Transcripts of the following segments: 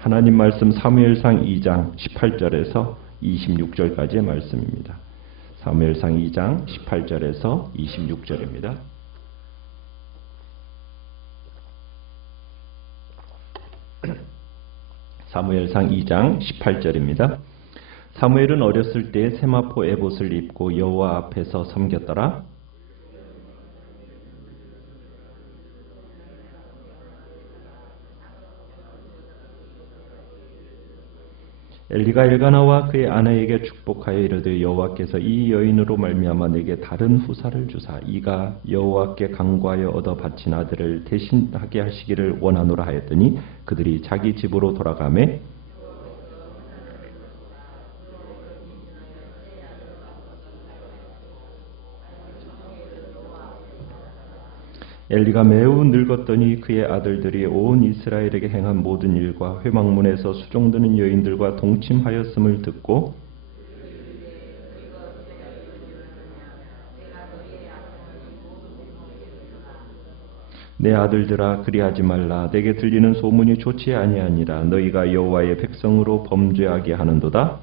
하나님 말씀 사무엘상 2장 18절에서 26절까지의 말씀입니다. 사무엘상 2장 18절에서 26절입니다. 사무엘상 2장 18절입니다. 사무엘은 어렸을 때 세마포 에봇을 입고 여호와 앞에서 섬겼더라. 엘리가 엘가나와 그의 아내에게 축복하여 이르되 여호와께서 이 여인으로 말미암아 내게 다른 후사를 주사 이가 여호와께 간구하여 얻어 바친 아들을 대신하게 하시기를 원하노라 하였더니 그들이 자기 집으로 돌아가매 엘리가 매우 늙었더니 그의 아들들이 온 이스라엘에게 행한 모든 일과 회막문에서 수종드는 여인들과 동침하였음을 듣고 내 아들들아 그리하지 말라. 내게 들리는 소문이 좋지 아니하니라. 너희가 여호와의 백성으로 범죄하게 하는도다.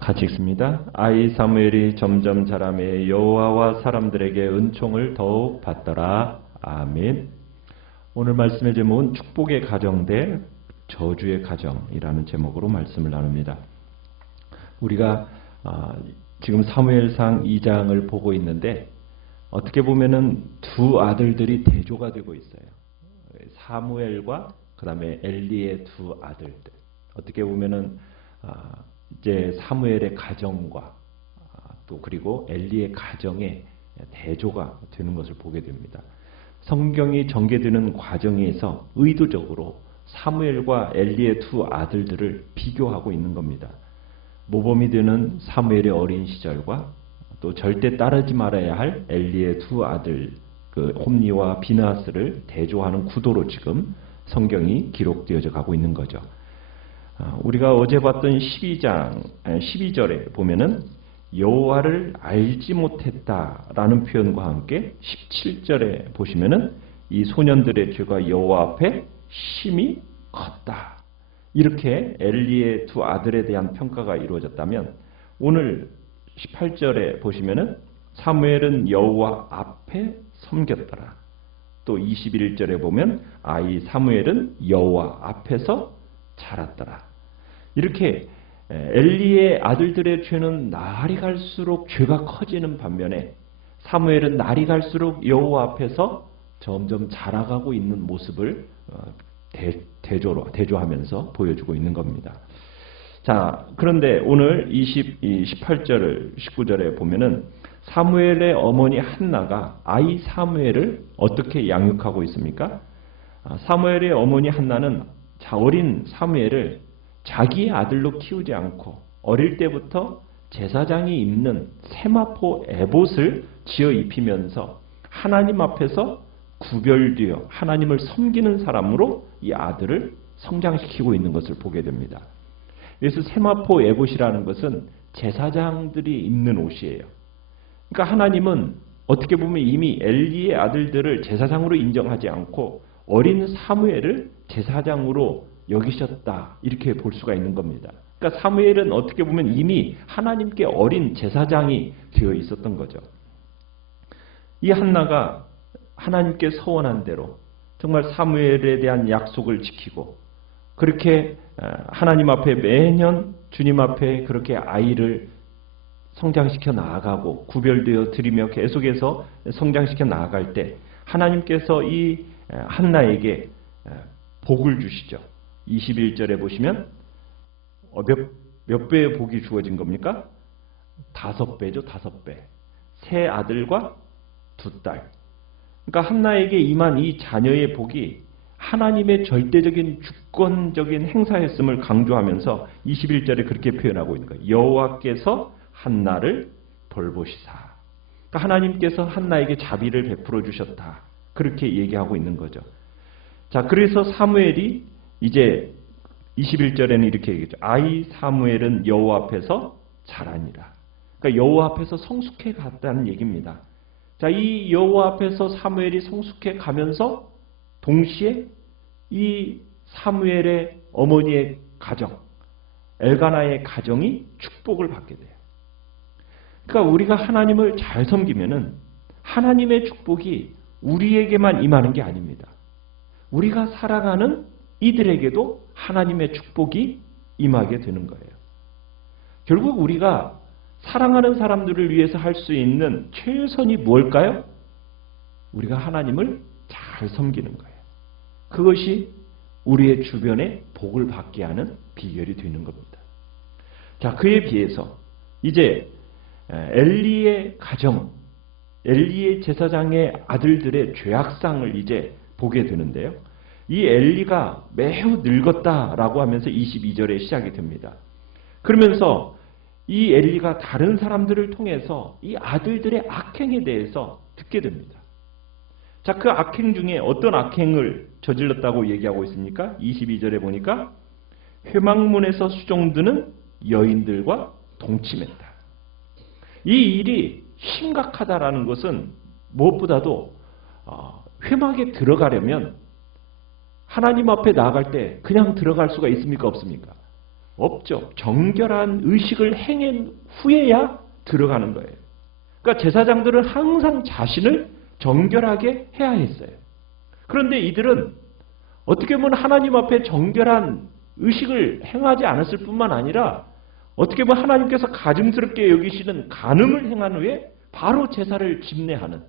같이 읽습니다. 아이 사무엘이 점점 자라매 여호와와 사람들에게 은총을 더욱 받더라. 아멘. 오늘 말씀의 제목은 축복의 가정 대 저주의 가정이라는 제목으로 말씀을 나눕니다. 우리가 지금 사무엘상 2장을 보고 있는데 어떻게 보면은 두 아들들이 대조가 되고 있어요. 사무엘과 그 다음에 엘리의 두 아들들. 어떻게 보면은 이제 사무엘의 가정과 또 그리고 엘리의 가정의 대조가 되는 것을 보게 됩니다. 성경이 전개되는 과정에서 의도적으로 사무엘과 엘리의 두 아들들을 비교하고 있는 겁니다. 모범이 되는 사무엘의 어린 시절과 또 절대 따르지 말아야 할 엘리의 두 아들 홈니와 비나스를 대조하는 구도로 지금 성경이 기록되어져 가고 있는 거죠. 우리가 어제 봤던 12장 12절에 보면은 여호와를 알지 못했다라는 표현과 함께 17절에 보시면은 이 소년들의 죄가 여호와 앞에 심히 컸다. 이렇게 엘리의 두 아들에 대한 평가가 이루어졌다면 오늘 18절에 보시면은 사무엘은 여호와 앞에 섬겼더라. 또 21절에 보면 아이 사무엘은 여호와 앞에서 자랐더라. 이렇게 엘리의 아들들의 죄는 날이 갈수록 죄가 커지는 반면에 사무엘은 날이 갈수록 여호와 앞에서 점점 자라가고 있는 모습을 대조하면서 보여주고 있는 겁니다. 자, 그런데 오늘 18절, 19절에 보면은 사무엘의 어머니 한나가 아이 사무엘을 어떻게 양육하고 있습니까? 사무엘의 어머니 한나는 어린 사무엘을 자기의 아들로 키우지 않고 어릴 때부터 제사장이 입는 세마포 에봇을 지어 입히면서 하나님 앞에서 구별되어 하나님을 섬기는 사람으로 이 아들을 성장시키고 있는 것을 보게 됩니다. 그래서 세마포 에봇이라는 것은 제사장들이 입는 옷이에요. 그러니까 하나님은 어떻게 보면 이미 엘리의 아들들을 제사장으로 인정하지 않고 어린 사무엘을 제사장으로 여기셨다. 이렇게 볼 수가 있는 겁니다. 그러니까 사무엘은 어떻게 보면 이미 하나님께 어린 제사장이 되어 있었던 거죠. 이 한나가 하나님께 서원한 대로 정말 사무엘에 대한 약속을 지키고 그렇게 하나님 앞에 매년 주님 앞에 그렇게 아이를 성장시켜 나아가고 구별되어 드리며 계속해서 성장시켜 나아갈 때 하나님께서 이 한나에게 복을 주시죠. 21절에 보시면 몇 배의 복이 주어진 겁니까? 5배죠. 5배. 세 아들과 2딸. 그러니까 한나에게 임한 이 자녀의 복이 하나님의 절대적인 주권적인 행사였음을 강조하면서 21절에 그렇게 표현하고 있는 거예요. 여호와께서 한나를 돌보시사. 그러니까 하나님께서 한나에게 자비를 베풀어 주셨다. 그렇게 얘기하고 있는 거죠. 자, 그래서 사무엘이 이제 21절에는 이렇게 얘기했죠. 아이 사무엘은 여호와 앞에서 자라니라. 그러니까 여호와 앞에서 성숙해 갔다는 얘기입니다. 자, 이 여호와 앞에서 사무엘이 성숙해 가면서 동시에 이 사무엘의 어머니의 가정, 엘가나의 가정이 축복을 받게 돼요. 그러니까 우리가 하나님을 잘 섬기면은 하나님의 축복이 우리에게만 임하는 게 아닙니다. 우리가 살아가는 이들에게도 하나님의 축복이 임하게 되는 거예요. 결국 우리가 사랑하는 사람들을 위해서 할 수 있는 최선이 뭘까요? 우리가 하나님을 잘 섬기는 거예요. 그것이 우리의 주변에 복을 받게 하는 비결이 되는 겁니다. 자, 그에 비해서 이제 엘리의 가정, 엘리의 제사장의 아들들의 죄악상을 이제 보게 되는데요. 이 엘리가 매우 늙었다라고 하면서 22절에 시작이 됩니다. 그러면서 이 엘리가 다른 사람들을 통해서 이 아들들의 악행에 대해서 듣게 됩니다. 자, 그 악행 중에 어떤 악행을 저질렀다고 얘기하고 있습니까? 22절에 보니까 회막문에서 수종드는 여인들과 동침했다. 이 일이 심각하다라는 것은 무엇보다도 회막에 들어가려면 하나님 앞에 나아갈 때 그냥 들어갈 수가 있습니까? 없습니까? 없죠. 정결한 의식을 행한 후에야 들어가는 거예요. 그러니까 제사장들은 항상 자신을 정결하게 해야 했어요. 그런데 이들은 어떻게 보면 하나님 앞에 정결한 의식을 행하지 않았을 뿐만 아니라 어떻게 보면 하나님께서 가증스럽게 여기시는 간음을 행한 후에 바로 제사를 집례하는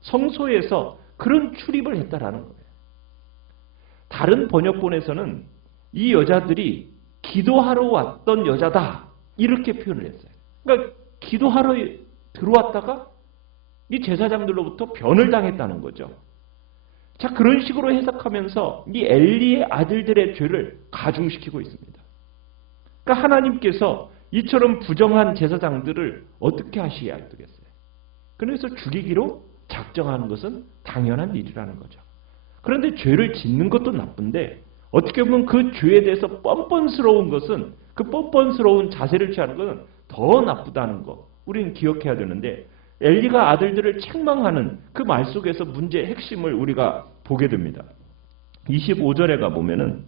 성소에서 그런 출입을 했다라는 거예요. 다른 번역본에서는 이 여자들이 기도하러 왔던 여자다 이렇게 표현을 했어요. 그러니까 기도하러 들어왔다가 이 제사장들로부터 변을 당했다는 거죠. 자, 그런 식으로 해석하면서 이 엘리의 아들들의 죄를 가중시키고 있습니다. 그러니까 하나님께서 이처럼 부정한 제사장들을 어떻게 하셔야 되겠어요? 그래서 죽이기로 작정하는 것은 당연한 일이라는 거죠. 그런데 죄를 짓는 것도 나쁜데 어떻게 보면 그 죄에 대해서 뻔뻔스러운 것은 그 뻔뻔스러운 자세를 취하는 것은 더 나쁘다는 거 우리는 기억해야 되는데 엘리가 아들들을 책망하는 그 말 속에서 문제의 핵심을 우리가 보게 됩니다. 25절에 가보면은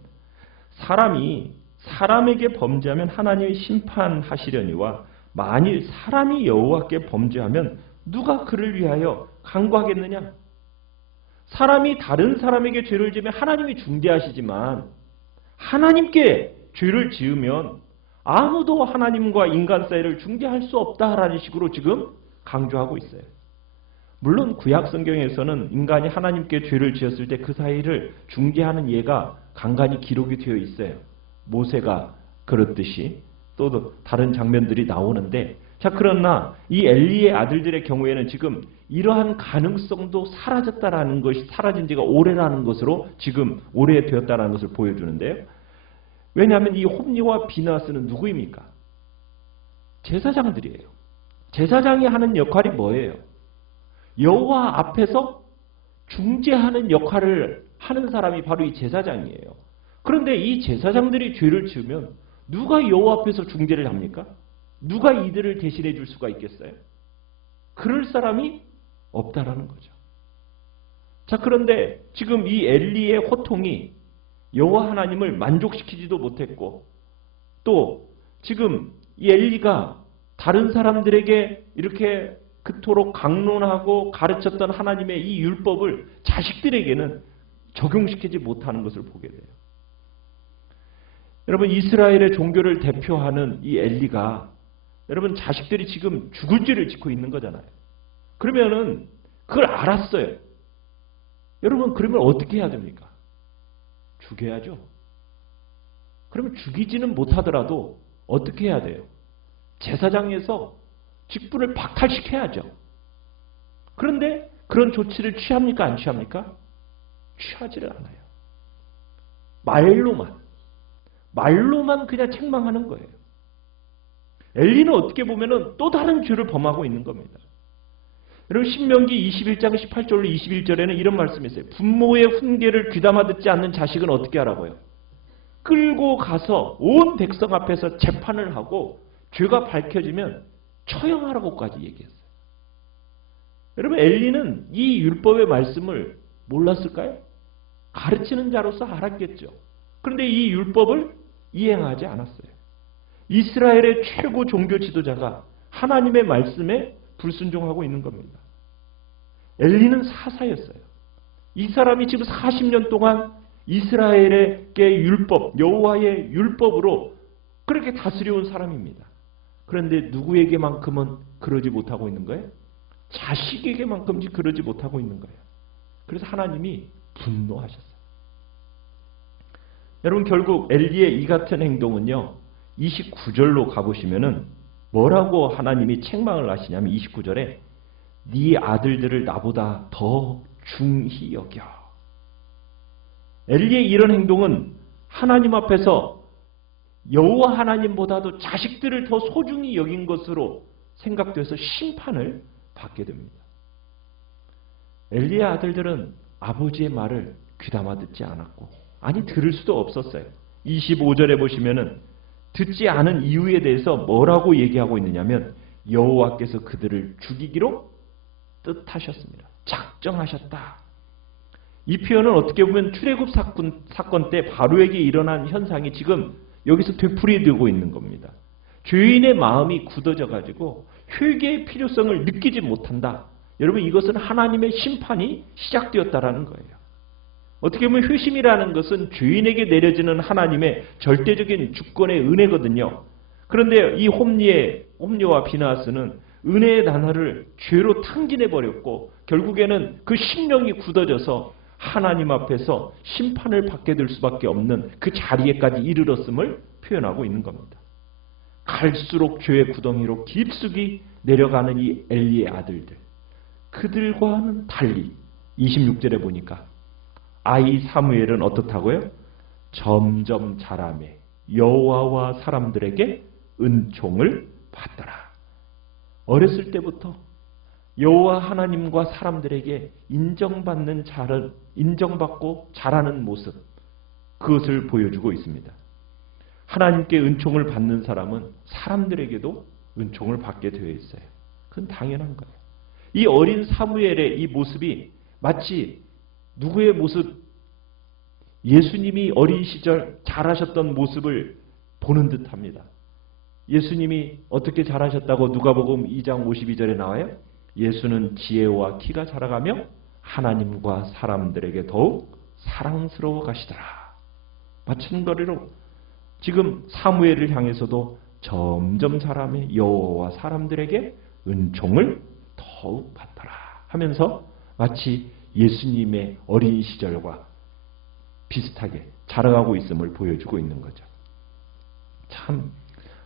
사람이 사람에게 범죄하면 하나님이 심판하시려니와 만일 사람이 여호와께 범죄하면 누가 그를 위하여 간구하겠느냐? 사람이 다른 사람에게 죄를 지으면 하나님이 중대하시지만 하나님께 죄를 지으면 아무도 하나님과 인간 사이를 중재할 수 없다라는 식으로 지금 강조하고 있어요. 물론 구약 성경에서는 인간이 하나님께 죄를 지었을 때 그 사이를 중재하는 예가 간간히 기록이 되어 있어요. 모세가 그렇듯이 또 다른 장면들이 나오는데 자, 그러나 이 엘리의 아들들의 경우에는 지금 이러한 가능성도 사라졌다라는 것이 사라진 지가 오래라는 것으로 지금 오래되었다라는 것을 보여주는데요. 왜냐하면 이 홈리와 비나스는 누구입니까? 제사장들이에요. 제사장이 하는 역할이 뭐예요? 여호와 앞에서 중재하는 역할을 하는 사람이 바로 이 제사장이에요. 그런데 이 제사장들이 죄를 지으면 누가 여호와 앞에서 중재를 합니까? 누가 이들을 대신해 줄 수가 있겠어요? 그럴 사람이 없다라는 거죠. 자, 그런데 지금 이 엘리의 호통이 여호와 하나님을 만족시키지도 못했고 또 지금 이 엘리가 다른 사람들에게 이렇게 그토록 강론하고 가르쳤던 하나님의 이 율법을 자식들에게는 적용시키지 못하는 것을 보게 돼요. 여러분, 이스라엘의 종교를 대표하는 이 엘리가 여러분 자식들이 지금 죽을 죄를 짓고 있는 거잖아요. 그러면은 그걸 알았어요. 여러분, 그러면 어떻게 해야 됩니까? 죽여야죠. 그러면 죽이지는 못하더라도 어떻게 해야 돼요? 제사장에서 직분을 박탈시켜야죠. 그런데 그런 조치를 취합니까? 안 취합니까? 취하지를 않아요. 말로만 그냥 책망하는 거예요. 엘리는 어떻게 보면은 또 다른 죄를 범하고 있는 겁니다. 여러분, 신명기 21장 18절로 21절에는 이런 말씀이 있어요. 부모의 훈계를 귀담아 듣지 않는 자식은 어떻게 하라고요? 끌고 가서 온 백성 앞에서 재판을 하고 죄가 밝혀지면 처형하라고까지 얘기했어요. 여러분, 엘리는 이 율법의 말씀을 몰랐을까요? 가르치는 자로서 알았겠죠. 그런데 이 율법을 이행하지 않았어요. 이스라엘의 최고 종교 지도자가 하나님의 말씀에 불순종하고 있는 겁니다. 엘리는 사사였어요. 이 사람이 지금 40년 동안 이스라엘에게 율법, 여호와의 율법으로 그렇게 다스려온 사람입니다. 그런데 누구에게만큼은 그러지 못하고 있는 거예요? 자식에게만큼은 그러지 못하고 있는 거예요. 그래서 하나님이 분노하셨어요. 여러분, 결국 엘리의 이 같은 행동은요, 29절로 가보시면은 뭐라고 하나님이 책망을 하시냐면 29절에 네 아들들을 나보다 더 중히 여겨. 엘리의 이런 행동은 하나님 앞에서 여호와 하나님보다도 자식들을 더 소중히 여긴 것으로 생각돼서 심판을 받게 됩니다. 엘리의 아들들은 아버지의 말을 귀담아 듣지 않았고, 아니 들을 수도 없었어요. 25절에 보시면은 듣지 않은 이유에 대해서 뭐라고 얘기하고 있느냐면 여호와께서 그들을 죽이기로 뜻하셨습니다. 작정하셨다. 이 표현은 어떻게 보면 출애굽 사건 때 바로에게 일어난 현상이 지금 여기서 되풀이되고 있는 겁니다. 죄인의 마음이 굳어져 가지고 회개의 필요성을 느끼지 못한다. 여러분, 이것은 하나님의 심판이 시작되었다라는 거예요. 어떻게 보면 회심이라는 것은 죄인에게 내려지는 하나님의 절대적인 주권의 은혜거든요. 그런데 이 홈리와 비나스는 은혜의 단어를 죄로 탕진해버렸고 결국에는 그 심령이 굳어져서 하나님 앞에서 심판을 받게 될 수밖에 없는 그 자리에까지 이르렀음을 표현하고 있는 겁니다. 갈수록 죄의 구덩이로 깊숙이 내려가는 이 엘리의 아들들, 그들과는 달리 26절에 보니까 아이 사무엘은 어떻다고요? 점점 자라매 여호와와 사람들에게 은총을 받더라. 어렸을 때부터 여호와 하나님과 사람들에게 인정받고 자라는 모습, 그것을 보여주고 있습니다. 하나님께 은총을 받는 사람은 사람들에게도 은총을 받게 되어 있어요. 그건 당연한 거예요. 이 어린 사무엘의 이 모습이 마치 누구의 모습? 예수님이 어린 시절 자라셨던 모습을 보는 듯합니다. 예수님이 어떻게 자라셨다고 누가복음 2장 52절에 나와요? 예수는 지혜와 키가 자라가며 하나님과 사람들에게 더욱 사랑스러워 가시더라. 마찬가지로 지금 사무엘을 향해서도 점점 자라며 여호와와 사람들에게 은총을 더욱 받더라 하면서 마치 예수님의 어린 시절과 비슷하게 자라가고 있음을 보여주고 있는 거죠. 참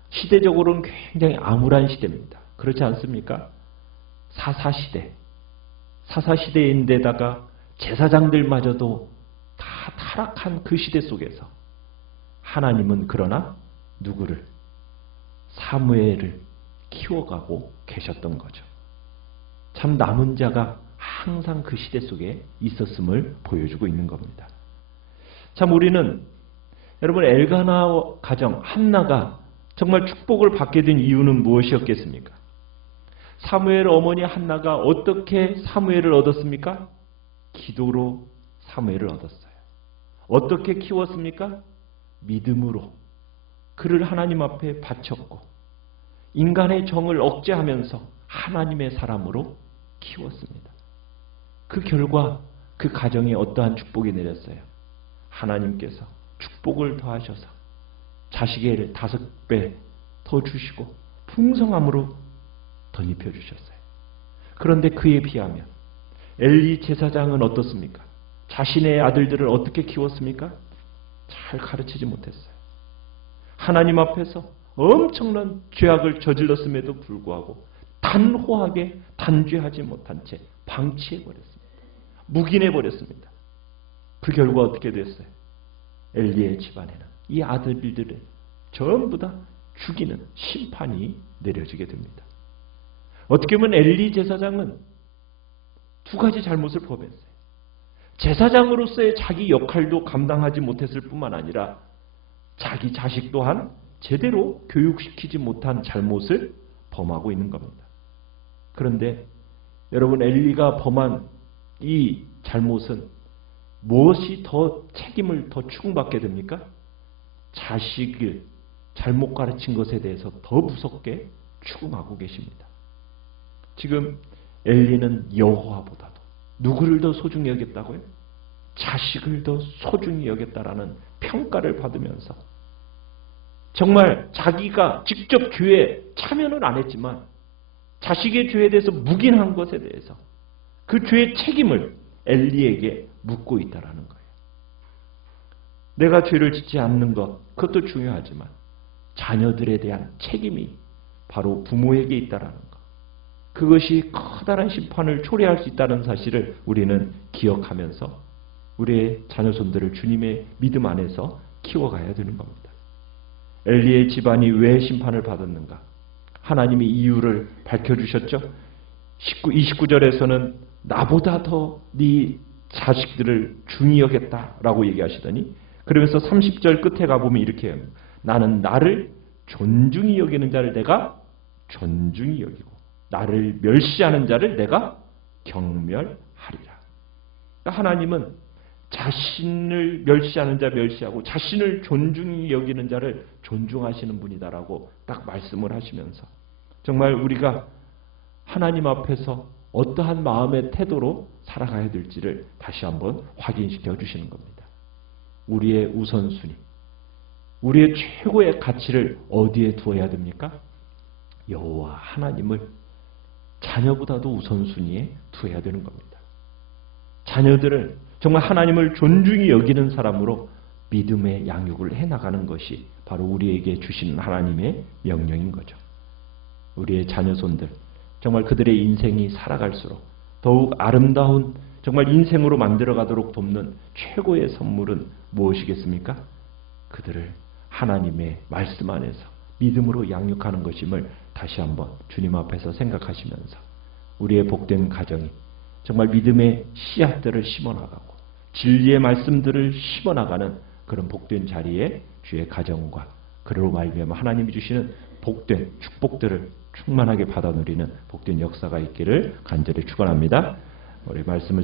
시대적으로는 굉장히 암울한 시대입니다. 그렇지 않습니까? 사사시대인데다가 제사장들마저도 다 타락한 그 시대 속에서 하나님은 그러나 누구를? 사무엘을 키워가고 계셨던 거죠. 참 남은 자가 항상 그 시대 속에 있었음을 보여주고 있는 겁니다. 참 우리는 여러분 엘가나 가정 한나가 정말 축복을 받게 된 이유는 무엇이었겠습니까? 사무엘 어머니 한나가 어떻게 사무엘을 얻었습니까? 기도로 사무엘을 얻었어요. 어떻게 키웠습니까? 믿음으로 그를 하나님 앞에 바쳤고 인간의 정을 억제하면서 하나님의 사람으로 키웠습니다. 그 결과 그 가정에 어떠한 축복이 내렸어요? 하나님께서 축복을 더하셔서 자식의 5배 더 주시고 풍성함으로 덧입혀 주셨어요. 그런데 그에 비하면 엘리 제사장은 어떻습니까? 자신의 아들들을 어떻게 키웠습니까? 잘 가르치지 못했어요. 하나님 앞에서 엄청난 죄악을 저질렀음에도 불구하고 단호하게 단죄하지 못한 채 방치해버렸습니다. 묵인해버렸습니다. 그 결과 어떻게 됐어요? 엘리의 집안에는 이 아들들을 전부 다 죽이는 심판이 내려지게 됩니다. 어떻게 보면 엘리 제사장은 2가지 잘못을 범했어요. 제사장으로서의 자기 역할도 감당하지 못했을 뿐만 아니라 자기 자식 또한 제대로 교육시키지 못한 잘못을 범하고 있는 겁니다. 그런데 여러분, 엘리가 범한 이 잘못은 무엇이 더 책임을 더 추궁받게 됩니까? 자식을 잘못 가르친 것에 대해서 더 무섭게 추궁하고 계십니다. 지금 엘리는 여호와보다도 누구를 더 소중히 여겼다고요? 자식을 더 소중히 여겼다라는 평가를 받으면서 정말 자기가 직접 교회에 참여는 안 했지만 자식의 죄에 대해서 묵인한 것에 대해서 그 죄의 책임을 엘리에게 묻고 있다라는 거예요. 내가 죄를 짓지 않는 것, 그것도 중요하지만 자녀들에 대한 책임이 바로 부모에게 있다라는 것. 그것이 커다란 심판을 초래할 수 있다는 사실을 우리는 기억하면서 우리의 자녀손들을 주님의 믿음 안에서 키워가야 되는 겁니다. 엘리의 집안이 왜 심판을 받았는가? 하나님이 이유를 밝혀주셨죠. 29절에서는 나보다 더 네 자식들을 중히 여겼다라고 얘기하시더니, 그러면서 30절 끝에 가보면 이렇게 해요. 나는 나를 존중히 여기는 자를 내가 존중히 여기고 나를 멸시하는 자를 내가 경멸하리라. 그러니까 하나님은 자신을 멸시하는 자 멸시하고 자신을 존중히 여기는 자를 존중하시는 분이다라고 딱 말씀을 하시면서 정말 우리가 하나님 앞에서 어떠한 마음의 태도로 살아가야 될지를 다시 한번 확인시켜 주시는 겁니다. 우리의 우선순위, 우리의 최고의 가치를 어디에 두어야 됩니까? 여호와 하나님을 자녀보다도 우선순위에 두어야 되는 겁니다. 자녀들을 정말 하나님을 존중히 여기는 사람으로 믿음의 양육을 해나가는 것이 바로 우리에게 주시는 하나님의 명령인 거죠. 우리의 자녀손들, 정말 그들의 인생이 살아갈수록 더욱 아름다운 정말 인생으로 만들어가도록 돕는 최고의 선물은 무엇이겠습니까? 그들을 하나님의 말씀 안에서 믿음으로 양육하는 것임을 다시 한번 주님 앞에서 생각하시면서 우리의 복된 가정이 정말 믿음의 씨앗들을 심어나가고 진리의 말씀들을 심어나가는 그런 복된 자리에 주의 가정과 그로 말미암아 하나님이 주시는 복된 축복들을 충만하게 받아 누리는 복된 역사가 있기를 간절히 축원합니다. 우리 말씀을